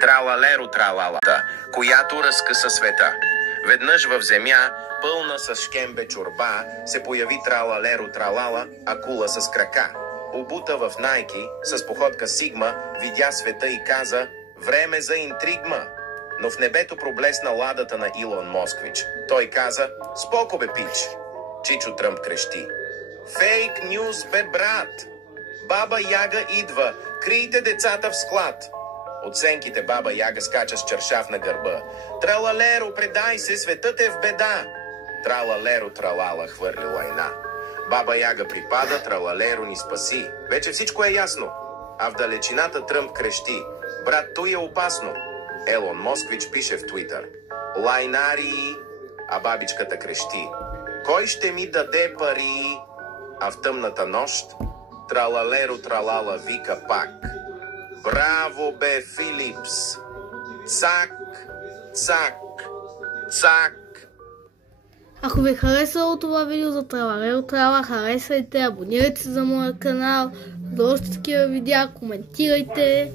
Тралалеро тралалата, която разкъса света. Веднъж в земя, пълна с шкембе чорба, се появи тралалеро тралала, акула с крака. Обута в найки, с походка Сигма, видя света и каза: време за интригма. Но в небето проблесна ладата на Илон Москвич. Той каза: споко бе, пич. Чичо Тръмп крещи: фейк нюз бе, брат. Баба Яга идва, крийте децата в склад. От сенките баба Яга скача с чершав на гърба. Тралалеро, предай се, светът е в беда. Тралалеро тралала хвърли лайна. Баба Яга припада, тралалеро ни спаси. Вече всичко е ясно. А в далечината Тръмп крещи: брат, той е опасно. Елон Москвич пише в Твитър: лайнари. А бабичката крещи: кой ще ми даде пари? А в тъмната нощ тралалеро тралала вика пак: браво бе, Филипс! Цак, цак, цак! Ако ви е харесало това видео за Тралалеро Тралала, харесайте, абонирайте се за моя канал, за още такива видеа, коментирайте.